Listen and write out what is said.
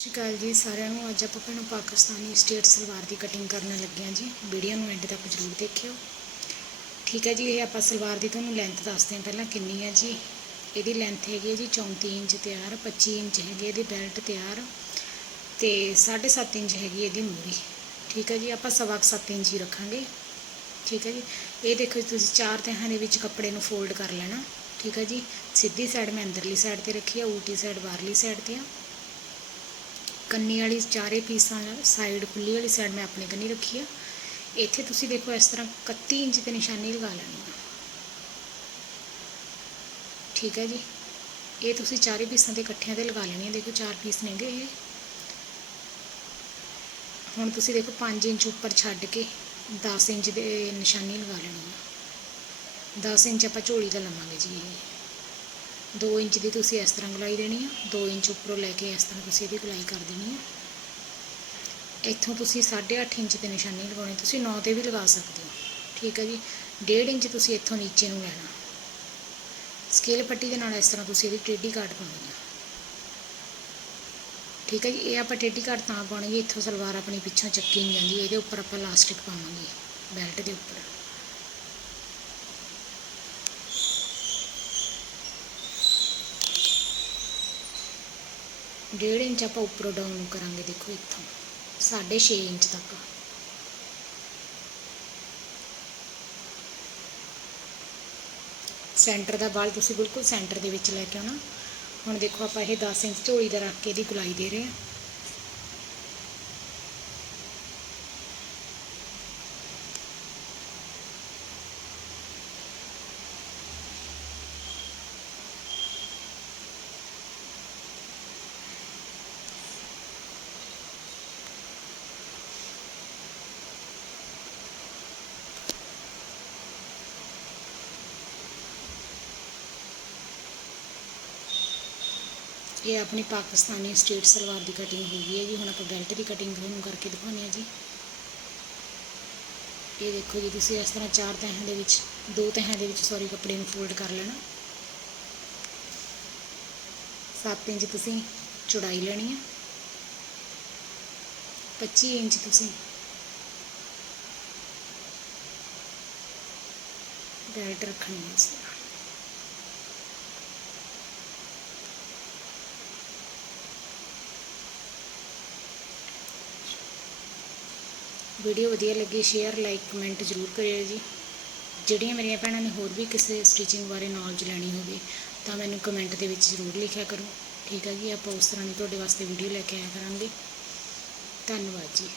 ਸਤਿ ਸ਼੍ਰੀ ਅਕਾਲ ਜੀ ਸਾਰਿਆਂ ਨੂੰ। ਅੱਜ ਆਪਾਂ ਭੈਣੋ ਪਾਕਿਸਤਾਨੀ ਸਟੇਟ ਸਲਵਾਰ ਦੀ ਕਟਿੰਗ ਕਰਨ ਲੱਗੇ ਹਾਂ ਜੀ। ਵੀਡੀਓ ਨੂੰ ਐਂਡ ਤੱਕ ਜ਼ਰੂਰ ਦੇਖਿਓ। ਠੀਕ ਹੈ ਜੀ, ਇਹ ਆਪਾਂ ਸਲਵਾਰ ਦੀ ਤੁਹਾਨੂੰ ਲੈਂਥ ਦੱਸਦੇ ਹਾਂ। ਪਹਿਲਾਂ ਕਿੰਨੀ ਹੈ ਜੀ? ਇਹਦੀ ਲੈਂਥ ਹੈਗੀ ਹੈ ਜੀ 34 ਇੰਚ ਤਿਆਰ 25 ਇੰਚ ਹੈਗੀ ਇਹਦੀ ਬੈਲਟ ਤਿਆਰ ਤੇ 7.5 ਇੰਚ ਹੈਗੀ ਇਹਦੀ ਮੂਰੀ। ਠੀਕ ਹੈ ਜੀ, ਆਪਾਂ ਸਵਾ ਕੁ ਸੱਤ ਇੰਚ ਹੀ ਰੱਖਾਂਗੇ। ਠੀਕ ਹੈ ਜੀ, ਇਹ ਦੇਖੋ ਜੀ, ਤੁਸੀਂ ਚਾਰ ਤਹਾਂ ਦੇ ਵਿੱਚ ਕੱਪੜੇ ਨੂੰ ਫੋਲਡ ਕਰ ਲੈਣਾ। ਠੀਕ ਹੈ ਜੀ, ਸਿੱਧੀ ਸਾਈਡ ਮੈਂ ਅੰਦਰਲੀ ਸਾਈਡ ਤੇ ਰੱਖੀ ਆ, ਉਲਟੀ ਸਾਈਡ ਬਾਹਰਲੀ ਸਾਈਡ ਤੇ ਆ। ਕੰਨੀ ਵਾਲੀ ਚਾਰੇ ਪੀਸਾਂ ਸਾਈਡ ਖੁੱਲੀ ਵਾਲੀ ਸਾਈਡ ਮੈਂ ਆਪਣੇ ਕੰਨੀ ਰੱਖੀ ਆ। ਇੱਥੇ ਤੁਸੀਂ ਦੇਖੋ ਇਸ ਤਰ੍ਹਾਂ 31 ਇੰਚ ਤੇ ਨਿਸ਼ਾਨੀ ਲਗਾ ਲੈਣੀ ਆ। ਠੀਕ ਹੈ ਜੀ। ਇਹ ਤੁਸੀਂ ਚਾਰੇ ਪੀਸਾਂ ਦੇ ਇਕੱਠਿਆਂ ਤੇ ਲਗਾ ਲੈਣੀ ਆ। ਦੇਖੋ ਚਾਰ ਪੀਸ ਨੇਗੇ ਇਹ। ਹੁਣ ਤੁਸੀਂ ਦੇਖੋ 5 ਇੰਚ ਉੱਪਰ ਛੱਡ ਕੇ 10 ਇੰਚ ਦੇ ਨਿਸ਼ਾਨੀ ਲਗਾ ਲੈਣੀ ਆ। 10 ਇੰਚ ਆਪਾਂ ਝੋਲੀ ਦਾ ਲਵਾਂਗੇ ਜੀ ਇਹ। 2 ਇੰਚ ਦੀ ਤੁਸੀਂ ਇਸ ਤਰ੍ਹਾਂ ਗੁਲਾਈ ਦੇਣੀ ਆ 2 ਇੰਚ ਉੱਪਰੋਂ ਲੈ ਕੇ ਇਸ ਤਰ੍ਹਾਂ ਤੁਸੀਂ ਇਹਦੀ ਗੁਲਾਈ ਕਰ ਦੇਣੀ ਆ। ਇੱਥੋਂ ਤੁਸੀਂ 8.5 ਇੰਚ ਤੇ ਨਿਸ਼ਾਨੀ ਲਗਾਉਣੀ, ਤੁਸੀਂ 9 ਤੇ ਵੀ ਲਗਾ ਸਕਦੇ ਹੋ। ਠੀਕ ਹੈ ਜੀ 1.5 ਇੰਚ ਤੁਸੀਂ ਇੱਥੋਂ ਨੀਚੇ ਨੂੰ ਲੈਣਾ। ਸਕੇਲ ਪੱਟੀ ਦੇ ਨਾਲ ਇਸ ਤਰ੍ਹਾਂ ਤੁਸੀਂ ਇਹਦੀ ਟੇਢੀ ਕਾਟ ਪਾਉਣੀ ਆ। ਠੀਕ ਹੈ ਜੀ, ਇਹ ਆਪਾਂ ਟੇਢੀ ਕਾਟ ਤਾਂ ਪਾਉਣੀ ਇੱਥੋਂ ਸਲਵਾਰ ਆਪਣੀ ਪਿੱਛੋਂ ਚੱਕੀ ਨਹੀਂ ਜਾਂਦੀ, ਇਹਦੇ ਉੱਪਰ ਆਪਾਂ ਲਾਸਟਿਕ ਪਾਵਾਂਗੇ ਬੈਲਟ ਦੇ ਉੱਪਰ। ਡੇਢ ਇੰਚ ਆਪਾਂ ਉੱਪਰੋਂ ਡਾਊਨ ਕਰਾਂਗੇ ਦੇਖੋ ਇੱਥੋਂ, ਸਾਢੇ ਛੇ ਇੰਚ ਤੱਕ। ਸੈਂਟਰ ਦਾ ਬਾਲ ਤੁਸੀਂ ਬਿਲਕੁਲ ਸੈਂਟਰ ਦੇ ਵਿੱਚ ਲੈ ਕੇ ਆਉਣਾ। ਹੁਣ ਦੇਖੋ ਆਪਾਂ ਇਹ 10 ਇੰਚ ਝੋਲੀ ਦਾ ਰੱਖ ਕੇ ਇਹਦੀ ਗੁਲਾਈ ਦੇ ਰਹੇ ਹਾਂ। ਇਹ ਆਪਣੀ ਪਾਕਿਸਤਾਨੀ ਸਟੇਟ ਸਲਵਾਰ ਦੀ ਕਟਿੰਗ ਹੋ ਗਈ ਹੈ ਜੀ। ਹੁਣ ਆਪਾਂ ਬੈਲਟ ਦੀ ਕਟਿੰਗ ਤੁਹਾਨੂੰ ਕਰਕੇ ਦਿਖਾਉਂਦੇ ਹਾਂ ਜੀ। ਇਹ ਦੇਖੋ ਜੀ, ਤੁਸੀਂ ਇਸ ਤਰ੍ਹਾਂ ਚਾਰ ਤਹਾਂ ਦੇ ਵਿੱਚ, ਦੋ ਤਹਾਂ ਦੇ ਵਿੱਚ ਸੌਰੀ ਕੱਪੜੇ ਨੂੰ ਫੋਲਡ ਕਰ ਲੈਣਾ। 7 ਇੰਚ ਤੁਸੀਂ ਚੌੜਾਈ ਲੈਣੀ ਹੈ। 25 ਇੰਚ ਤੁਸੀਂ ਬੈਲਟ ਰੱਖਣੀ ਹੈ ਇਸ ਤਰ੍ਹਾਂ। ਵੀਡੀਓ ਵਧੀਆ ਲੱਗੀ ਸ਼ੇਅਰ ਲਾਈਕ ਕਮੈਂਟ ਜ਼ਰੂਰ ਕਰਿਓ ਜੀ। ਜਿਹੜੀਆਂ ਮੇਰੀਆਂ ਭੈਣਾਂ ਨੇ ਹੋਰ ਵੀ ਕਿਸੇ ਸਟਿਚਿੰਗ ਬਾਰੇ ਨੌਲੇਜ ਲੈਣੀ ਹੋਵੇ, ਤਾਂ ਮੈਨੂੰ ਕਮੈਂਟ ਦੇ ਵਿੱਚ ਜ਼ਰੂਰ ਲਿਖਿਆ ਕਰੋ। ਠੀਕ ਹੈ ਜੀ, ਆਪਾਂ ਉਸ ਤਰ੍ਹਾਂ ਦੀ ਤੁਹਾਡੇ ਵਾਸਤੇ ਵੀਡੀਓ ਲੈ ਕੇ ਆਇਆ ਕਰਾਂਗੇ। ਧੰਨਵਾਦ ਜੀ।